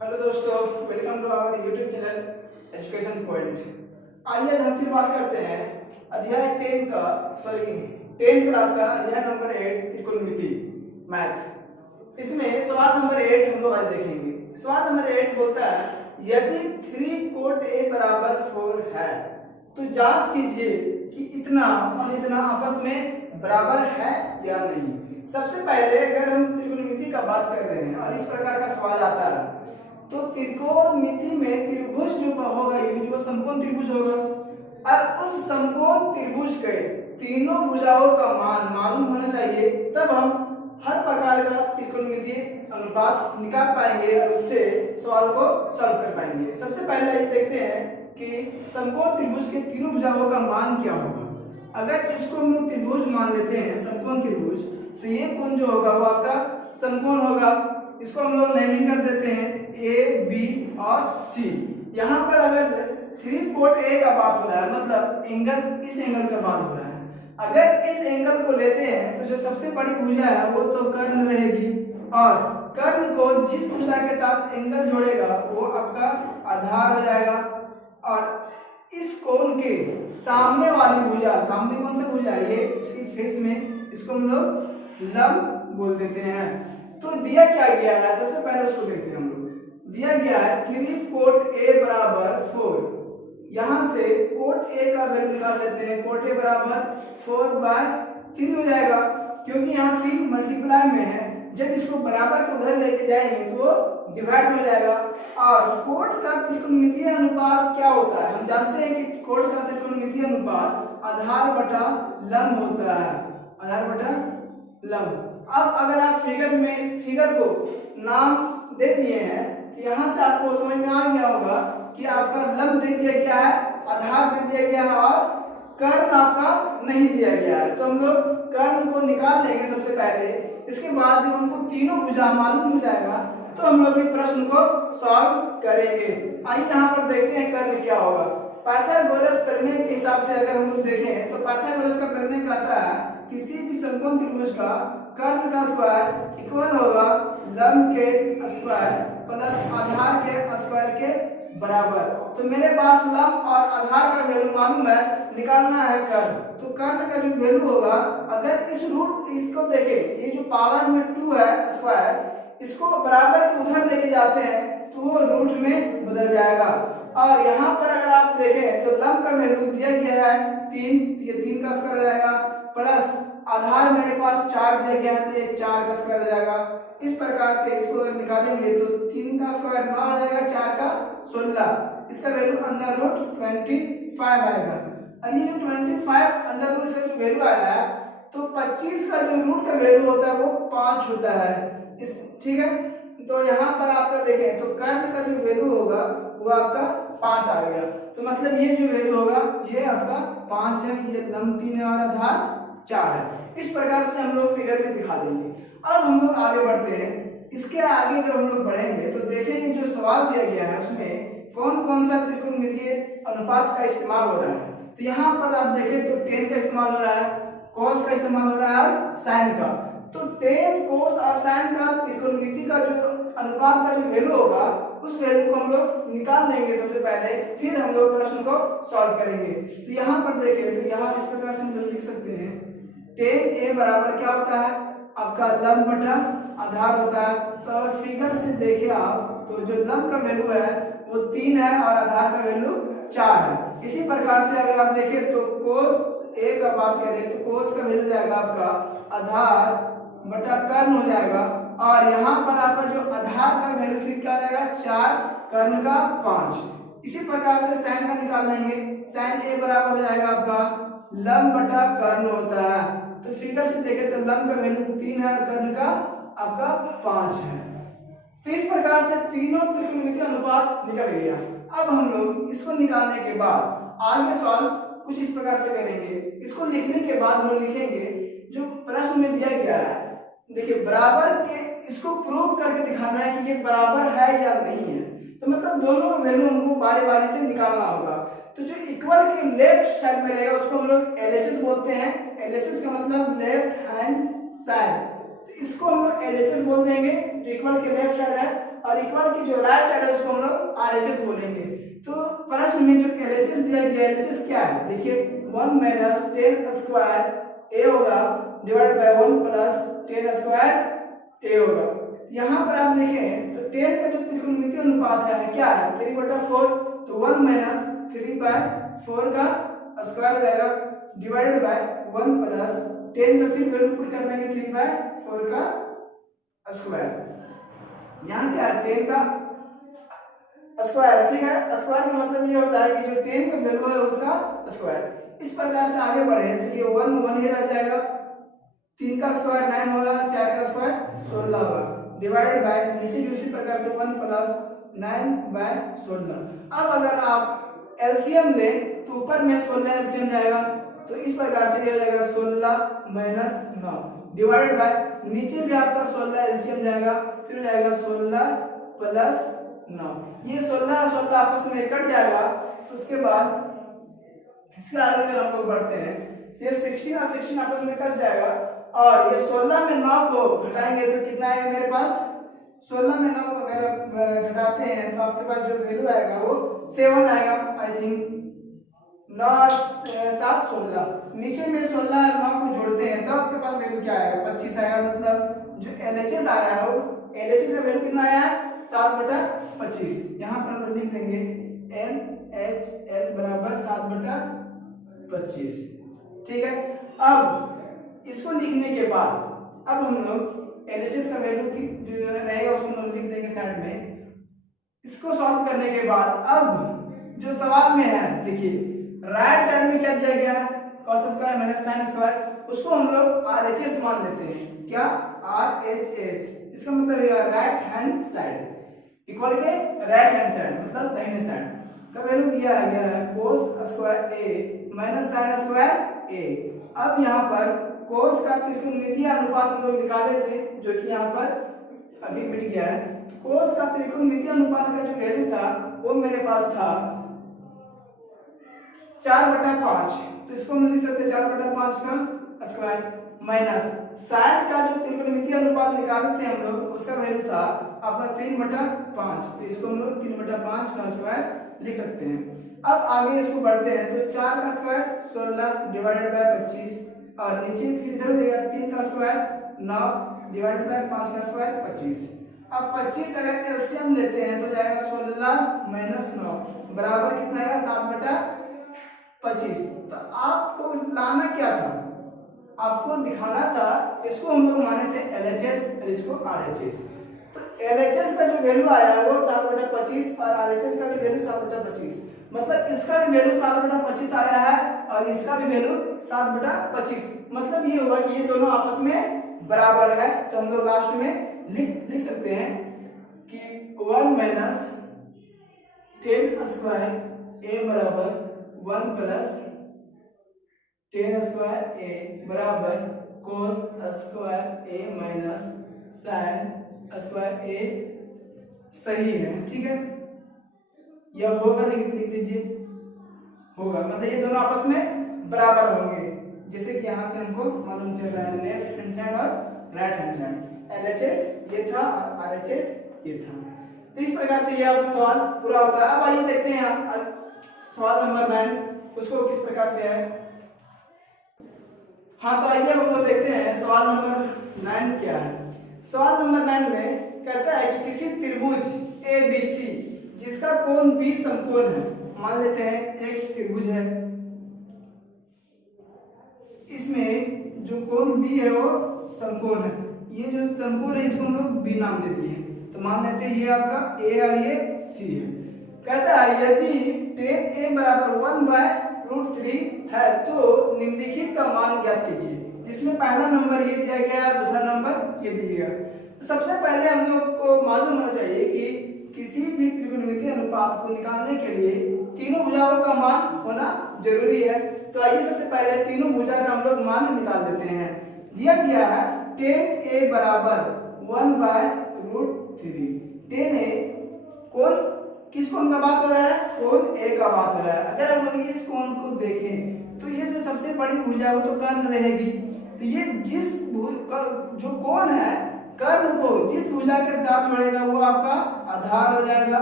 Hello दोस्तों, welcome to our YouTube channel education point. आइए आज हम फिर बात करते हैं अध्याय 10 क्लास का अध्याय नंबर 8 त्रिकोणमिति मैथ। इसमें सवाल नंबर 8 हम लोग आज देखेंगे। सवाल नंबर 8 बोलता है यदि 3 कोट a बराबर 4 है तो जांच कीजिए कि इतना और इतना आपस में बराबर है या नहीं। सबसे पहले अगर हम त्रिकोणमिति का बात कर रहे हैं और इस प्रकार का सवाल आता है तो त्रिकोणमिति में त्रिभुज जो होगा यूज वो समकोण त्रिभुज होगा और उस समकोण त्रिभुज के तीनों भुजाओं का मान मालूम होना चाहिए, तब हम हर प्रकार का त्रिकोणमितीय अनुपात निकाल पाएंगे और उससे सवाल को सॉल्व कर पाएंगे। सबसे पहले ये देखते हैं कि समकोण त्रिभुज के तीनों भुजाओं का मान क्या होगा। अगर इसको हम लोग त्रिभुज मान लेते हैं समकोण त्रिभुज, तो ये कोण जो होगा वो आपका समकोण होगा। इसको हम लोग नेमिंग कर देते हैं ए बी और सी। यहाँ पर अगर 3 कोट ए का बात हो रहा है मतलब एंगल इस एंगल का बात हो रहा है। अगर इस एंगल को लेते हैं तो जो सबसे बड़ी भुजा है वो तो कर्ण रहेगी और कर्ण को जिस भुजा के साथ एंगल जोड़ेगा वो आपका आधार हो जाएगा। और इस कोण के सामने वाली भुजा, सामने कौन सा भुजा है ये इसकी फेस में, इसको हम लोग लंब बोल देते हैं। तो दिया क्या गया है, सबसे पहले उसको देखते हैं हम लोग। दिया गया है 3 कोट a बराबर 4। यहाँ से कोट a का वैल्यू निकाल लेते हैं। कोट a बराबर 4/3 हो जाएगा क्योंकि यहाँ 3 मल्टीप्लाई में है। जब इसको बराबर के उधर लेके जाएंगे तो वो डिवाइड हो जाएगा। और कोट का त्रिकोणमितीय अनुपात क्या होता है, हम जानते हैं कि कोट का त्रिकोणमितीय अनुपात आधार बटा लंब होता है। आधार बटा लंब। अब अगर आप फिगर को नाम दे दिए हैं तो यहाँ से आपको समझ में आ गया होगा कि आपका लंब दे दिया गया है, आधार दे दिया गया है और कर्ण आपका नहीं दिया गया है। तो हम लोग कर्ण को निकाल लेंगे सबसे पहले। इसके बाद जब हमको तीनों भुजा मालूम हो जाएगा तो हम लोग इस प्रश्न को सॉल्व करेंगे। आइए यहाँ पर देखते हैं कर्ण क्या होगा। पाइथागोरस प्रमेय के हिसाब से अगर हम लोग देखें तो पाइथागोरस का प्रमेय कहता है किसी भी समकोण त्रिभुज का कर्ण का स्क्वायर इक्वल होगा लंब के स्क्वायर प्लस आधार के स्क्वायर के बराबर। तो मेरे पास लंब और आधार का वैल्यू मालूम है, निकालना है कर्ण। तो कर्ण का जो वैल्यू होगा, अगर इस रूट इसको देखें, ये जो पावर में 2 है स्क्वायर, इसको बराबर के उधर लेके जाते हैं तो वो रूट में बदल जाएगा। और यहाँ पर अगर आप देखें तो लंब का वैल्यू दिया गया है 3, ये 3 का स्क्वायर हो जाएगा प्लस आधार मेरे पास 4 दिया गया है तो ये 4 का स्क्वायर हो जाएगा। इस प्रकार से इसको अगर निकालेंगे तो 3 का स्क्वायर 9 हो जाएगा, 4 का 16। इसका वैल्यू अंडर रूट 25 आएगा। और ये जो 25 अंडर रूट से जो वैल्यू आया है तो 25 का जो रूट का वैल्यू होता है वो 5 होता है। इस ठीक है, तो यहाँ पर आपका देखें तो कर्ण का जो वैल्यू होगा वो आपका 5 आ गया। तो मतलब ये जो वैल्यू होगा ये आपका 5 है, ये लंब 3 है और आधार 4 है। इस प्रकार से हम लोग फिगर में दिखा देंगे। अब हम लोग आगे बढ़ते हैं। इसके आगे जब हम लोग बढ़ेंगे तो देखेंगे जो सवाल दिया गया है उसमें कौन कौन सा त्रिकोणमितीय अनुपात का इस्तेमाल हो रहा है। तो यहाँ पर आप देखें तो tan का इस्तेमाल हो रहा है, cos का इस्तेमाल हो रहा है और sin का। तो tan, cos और sin का त्रिकोणमिति का जो अनुपात का जो वैल्यू होगा उस वैल्यू को हम लोग निकाल लेंगे सबसे पहले, फिर हम लोग प्रश्न को सॉल्व करेंगे। तो यहाँ पर देखें तो यहाँ इस प्रकार से हम लोग लिख सकते हैं tan a बराबर क्या होता है आपका लंब बटा आधार होता है। तो अगर फिगर से देखें आप तो जो लंब का वैल्यू है वो 3 है और आधार का वैल्यू 4 है। इसी प्रकार से अगर आप देखें तो cos a का बात करें तो cos का वैल्यू जाएगा आपका आधार बटा कर्ण हो जाएगा। और यहाँ पर आपका जो आधार का वैल्यू फिर क्या हो जाएगा 4, कर्ण का 5। इसी प्रकार से sin का निकाल लेंगे। sin a बराबर हो जाएगा आपका लंब बटा कर्ण होता है। तो फिगर से देखें तो लंब का वैल्यू 3 है और कर्ण का आपका 5 है। तो इस प्रकार से तीनों त्रिकोणमितीय अनुपात निकल गया। अब हम लोग इसको निकालने के बाद आगे सवाल कुछ इस प्रकार से करेंगे। इसको लिखने के बाद हम लिखेंगे जो प्रश्न में दिया गया है। देखिए बराबर के इसको प्रूव करके दिखाना है कि ये बराबर है या नहीं है। तो मतलब दोनों का वैल्यू हमको बारी बारी से निकालना होगा। तो जो इक्वल के लेफ्ट साइड में रहेगा उसको हम लोग LHS बोलते हैं। LHS का मतलब लेफ्ट हैंड साइड, तो इसको हम लोग LHS बोल देंगे जो इक्वल के लेफ्ट साइड है। और इक्वल की जो राइट साइड है उसको हम लोग RHS बोलेंगे। तो प्रश्न में जो LHS दिया गया, LHS क्या है देखिए, 1 माइनस 10 स्क्वायर a होगा divide by 1 plus 10 square a होगा। यहाँ पर आप देखें तो 10 का जो त्रिकोणमितीय अनुपात है क्या है 3/4, तो 1 माइनस 3/4 का स्क्वायर हो जाएगा डिवाइडेड बाय 1 प्लस 10 का फिर वैल्यू पुट कर देंगे 3/4 का स्क्वायर। यहाँ क्या है 10 का स्क्वायर, ठीक है। स्क्वायर का मतलब ये होता है कि जो 10 का वैल्यू है उसका स्क्वायर। इस प्रकार से आगे बढ़े तो ये 1 ही रह जाएगा, 3 का स्क्वायर 9 होगा, 4 का स्क्वायर 16 होगा डिवाइडेड बाय नीचे भी उसी प्रकार से 1 प्लस 9/16। अब अगर आप एलसीएम लें तो ऊपर में 16 एलसीएम जाएगा, तो इस प्रकार से ये हो जाएगा 16 माइनस 9 डिवाइडेड बाय नीचे भी आपका 16 एलसीएम जाएगा, फिर जाएगा 16 प्लस 9। ये 16 और 16 आपस में कट जाएगा। उसके बाद इसके आगे अगर हम लोग बढ़ते हैं ये 16 और 16 आपस में कट जाएगा, और ये 16 में 9 को घटाएंगे तो कितना आएगा मेरे पास, 16 में 9 को अगर आप घटाते हैं तो आपके पास जो वैल्यू आएगा वो 7 आएगा आई थिंक। 9 7 16, नीचे में 16 और 9 को जोड़ते हैं तो आपके पास वैल्यू क्या आएगा 25 आएगा। मतलब जो LHS आया है वो LHS का वैल्यू कितना आया है 7/25। यहाँ पर हम लोग लिख देंगे LHS बराबर 7/25, ठीक है। अब इसको लिखने के बाद अब हम लोग LHS का वैल्यू की जो रहेगा उसको हम लोग लिख देंगे साइड में। इसको सॉल्व करने के बाद अब जो सवाल में है देखिए राइट साइड में क्या दिया गया है cos square minus sin square, उसको हम लोग RHS मान लेते हैं। क्या RHS, इसका मतलब ये राइट हैंड साइड इक्वल के राइट हैंड साइड मतलब दाहिने साइड का वैल्यू दिया गया है cos square a minus sin square a। अब यहाँ पर cos का त्रिकोणमितीय अनुपात हम लोग निकाले थे जो कि यहाँ पर अभी मिट गया है। cos का त्रिकोणमितीय अनुपात का जो वैल्यू था वो मेरे पास था 4/5, तो इसको हम लिख सकते हैं 4/5 का स्क्वायर माइनस sin का जो त्रिकोणमितीय अनुपात निकाले थे हम लोग उसका वैल्यू था आपका 3/5, तो इसको हम लोग 3/5 का स्क्वायर लिख सकते हैं। अब आगे इसको बढ़ते हैं तो 4 का स्क्वायर 16 डिवाइडेड बाय 25, और नीचे फिर इधर हो जाएगा 3 का स्क्वायर 9 डिवाइडेड बाय 5 का स्क्वायर 25। अब 25 अगर एलसीएम लेते हैं तो जाएगा 16 माइनस 9 बराबर कितना आएगा 7/25। तो आपको लाना क्या था, आपको दिखाना था इसको हम लोग माने थे LHS और इसको RHS। तो LHS का जो वैल्यू आया है वो 7/25 और RHS का भी वैल्यू 7/25, मतलब इसका भी वैल्यू 7/25 आया है और इसका भी वैल्यू 7/25। मतलब ये हुआ कि ये दोनों आपस में बराबर है। तो हम लोग लास्ट में लिख सकते हैं कि 1 माइनस 10 स्क्वायर a बराबर 1 प्लस 10 स्क्वायर a बराबर cos square a minus sin square a सही है, ठीक है। यह होगा लिख दीजिए, होगा मतलब ये दोनों आपस में बराबर होंगे, जैसे कि यहाँ से हमको मालूम चल रहा है लेफ्ट हैंड साइड और राइट हैंड साइड। LHS ये था और RHS ये था। तो इस प्रकार से ये आपका सवाल पूरा होता है। अब आइए देखते हैं सवाल नंबर 9 उसको किस प्रकार से है। हाँ तो आइए हम लोग देखते हैं सवाल नंबर 9 क्या है। सवाल नंबर 9 में कहता है कि किसी त्रिभुज ABC जिसका कोण B समकोण है, मान लेते हैं एक त्रिभुज है, इसमें जो कोण B है वो समकोण है। ये जो समकोण है इसको हम लोग B नाम दे दिए हैं, तो मान लेते हैं ये आपका A और ये C है। कहता है यदि tan A बराबर 1/√3 है तो निम्नलिखित का मान ज्ञात कीजिए, जिसमें पहला नंबर ये दिया गया है, दूसरा नंबर ये दिया गया। तो सबसे पहले हम लोग को मालूम होना चाहिए कि किसी भी त्रिकोणमितीय अनुपात को निकालने के लिए तीनों भुजाओं का मान होना जरूरी है। तो आइए सबसे पहले तीनों भुजा का हम लोग मान निकाल देते हैं। दिया गया है tan A बराबर 1/√3। tan A कोण किस कोण का बात हो रहा है, कोण A का बात हो रहा है। अगर हम लोग इस कोण को देखें तो ये जो सबसे बड़ी भुजा है वो तो कर्ण रहेगी। तो ये जिस जो कोण है कर्ण को जिस भुजा के साथ जोड़ेगा वो आपका आधार हो जाएगा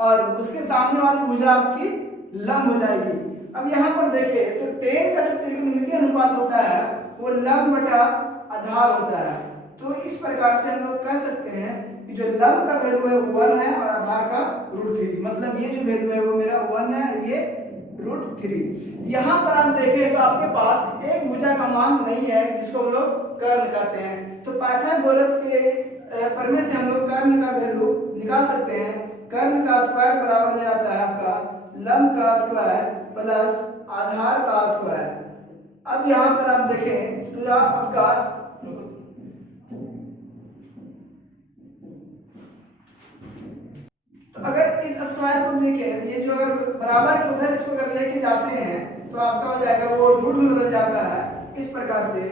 और उसके सामने वाली भुजा आपकी लंब हो जाएगी। अब यहाँ पर देखिए तो टेन का जो त्रिकोणमितीय अनुपात होता है वो लंब बटा आधार होता है। तो इस प्रकार से हम लोग कह सकते हैं कि जो लंब का वैल्यू है 1 है और आधार का √3, मतलब ये जो वैल्यू है वो मेरा 1 है, ये √3। यहाँ पर आप देखें तो आपके पास एक भुजा का मान नहीं है जिसको हम लोग कर्ण कहते हैं। तो पाइथागोरस के प्रमेय से हम लोग कर्ण का वैल्यू निकाल सकते हैं। कर्ण का स्क्वायर बराबर हो जाता है आपका लंब का स्क्वायर प्लस आधार का स्क्वायर। अब यहाँ पर आप देखें तो आपका तो अगर इस स्क्वायर को देखें ये जो अगर बराबर के उधर इसको अगर लेके जाते हैं तो आपका हो जाएगा वो रूट में बदल जाता है इस प्रकार से।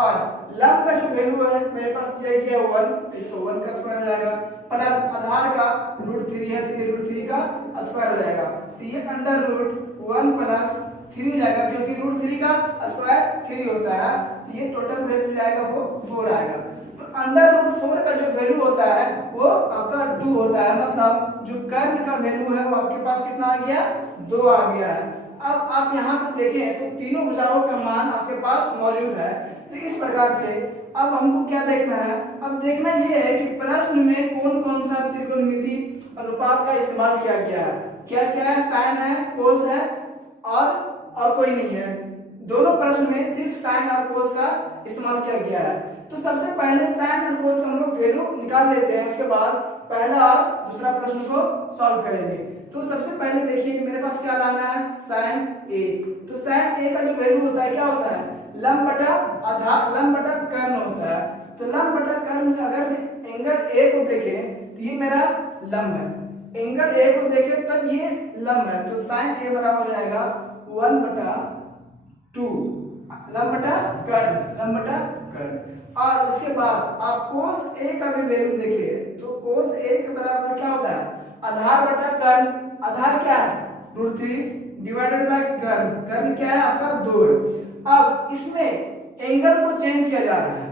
और लंब का जो वैल्यू है मेरे पास दिया गया 1, इसको 1 का स्क्वायर हो जाएगा प्लस आधार का √3 है तो ये √3 का स्क्वायर हो जाएगा। तो ये √1 प्लस 3 हो जाएगा क्योंकि √3 का स्क्वायर 3 होता है। तो ये टोटल वैल्यू जाएगा वो 4 आएगा। तो √4 का जो वैल्यू होता है वो आपका 2 होता है, मतलब जो कर्ण का वैल्यू है वो आपके पास कितना आ गया 2 आ गया है। अब आप यहाँ पर देखें तो तीनों भुजाओं का मान आपके पास मौजूद है। तो इस प्रकार से अब हमको क्या देखना है, अब देखना ये है कि प्रश्न में कौन कौन सा त्रिकोणमिति अनुपात का इस्तेमाल किया गया है। क्या क्या है, साइन है, कोस है और कोई नहीं है। दोनों प्रश्न में सिर्फ साइन और कोस का इस्तेमाल किया गया है। तो सबसे पहले साइन और कोस का हम लोग वैल्यू निकाल लेते हैं, उसके बाद पहला और दूसरा प्रश्न को सॉल्व करेंगे। तो सबसे पहले देखिए कि मेरे पास क्या लाना है, साइन ए। तो साइन ए का जो वैल्यू होता है क्या होता है, लंब बटा आधार, लंब बटा कर्ण होता है। तो लंब बटा कर्ण अगर एंगल ए को देखें तो ये मेरा लंब है, एंगल ए को देखें तब ये लंब है। तो साइन ए बराबर हो जाएगा 1/2 लंब बटा कर्ण, लंब बटा कर्ण। और उसके बाद आप कोस ए का भी वैल्यू देखिए तो कोस ए के बराबर क्या होता है, आधार बटा कर्ण। आधार क्या है √3 डिवाइडेड बाय कर्ण, कर्ण क्या है आपका 2 है। अब इसमें एंगल को चेंज किया जा रहा है,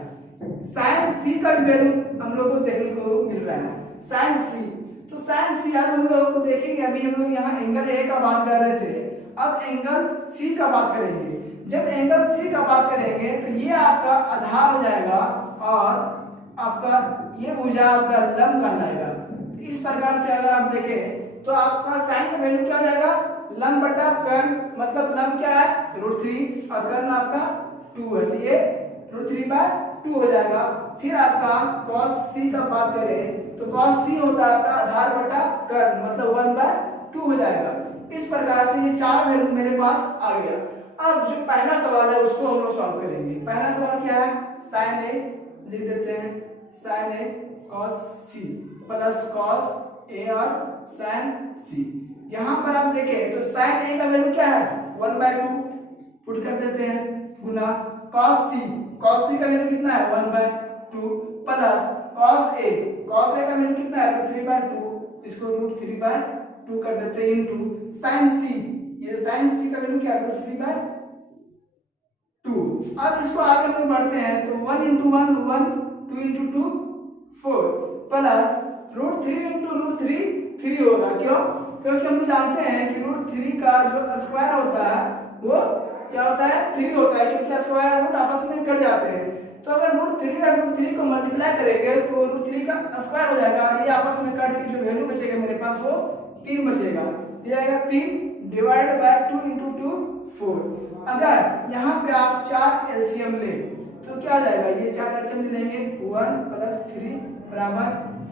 साइन सी का भी वैल्यू हम लोग को देखने को मिल रहा है, साइन सी। तो साइन सी आज हम लोग देखेंगे, अभी हम लोग यहाँ एंगल ए का बात कर रहे थे, अब एंगल सी का बात करेंगे। जब एंगल सी का बात करेंगे तो ये आपका आधार हो जाएगा और आपका ये भुजा आपका लंब कहलाएगा। तो इस प्रकार से अगर आप देखें तो आपका साइन का वैल्यू क्या हो जाएगा, लंब बटा कर्ण, मतलब लंब क्या है √3 और कर्ण आपका 2 है। तो ये √3/2 हो जाएगा। फिर आपका cos c का बात करें तो cos c होता है आपका आधार बटा कर्ण, मतलब 1/2 हो जाएगा। इस प्रकार से ये 4 वैल्यू मेरे पास आ गया। अब जो पहला सवाल है उसको हम लोग सॉल्व करेंगे। पहला सवाल क्या है, साइन ए लिख देते हैं, sine A cos c plus cos a और साइन c। यहाँ पर आप देखें तो साइन ए का वैल्यू क्या है 1/2 पुट कर देते हैं गुना cos c का वैल्यू कितना है 1/2 प्लस cos a का वैल्यू कितना है √3/2, इसको √3/2 कर देते हैं इनटू साइन c, ये साइन c का वैल्यू क्या है √3/2। अब इसको आगे हम लोग बढ़ते हैं तो 1 × 1 1, 2 × 2 4 प्लस √3 × √3 3 होगा। क्यों, क्योंकि हम जानते हैं कि √3 का जो स्क्वायर होता है वो क्या होता है 3 होता है, क्योंकि स्क्वायर रूट आपस में कट जाते हैं। तो अगर √3 और √3 को मल्टीप्लाई करेंगे तो √3 का स्क्वायर हो जाएगा, ये आपस में कट के जो वैल्यू बचेगा मेरे पास वो 3 बचेगा, ये आएगा 3 डिवाइडेड बाय 2 × 2 4। अगर यहाँ पे आप 4 एलसीएम ले तो क्या हो जाएगा, ये 4 एलसीएम लेंगे 1 + 3 बराबर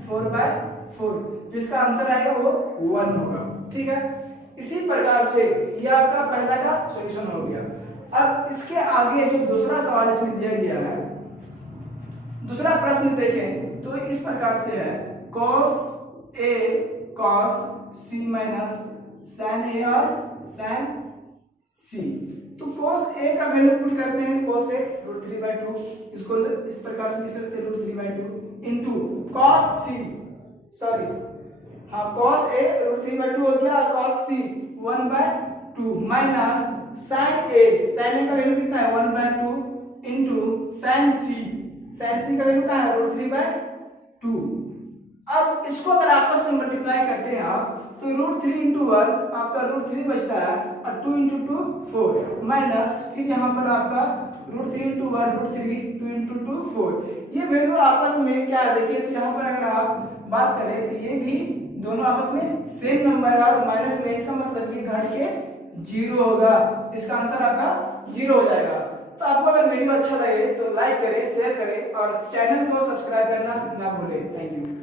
4/4, जिसका आंसर आएगा वो 1 होगा। ठीक है, इसी प्रकार से ये आपका पहला का सॉल्यूशन हो गया। अब इसके आगे जो दूसरा सवाल इसमें दिया गया है, दूसरा प्रश्न देखें तो इस प्रकार से है cos a cos c minus sin a और sin c। तो cos a का वैल्यू पुट करते हैं, cos a √3/2, इसको इस प्रकार से लिख सकते हैं √3/2 इनटू cos c, सॉरी हाँ cos a √3/2 हो गया, cos c 1/2 minus sin a का वैल्यू कितना है 1/2 इनटू sin c का वैल्यू कितना है √3/2 2। अब इसको अगर आपस में मल्टीप्लाई करते हैं आप तो √3 × 1 आपका √3 बचता है और 2 × 2 4 माइनस फिर यहाँ पर आपका √3 × 1 √3 2 × 2 4। ये वैल्यू आपस में क्या है देखिए, तो यहाँ पर अगर आप बात करें तो ये भी दोनों आपस में सेम नंबर है और माइनस में, इसका मतलब कि घट के 0 होगा। इसका आंसर आपका 0 हो जाएगा। तो आपको अगर वीडियो अच्छा लगे तो लाइक करें, शेयर करें और चैनल को सब्सक्राइब करना ना भूलें। Thank you.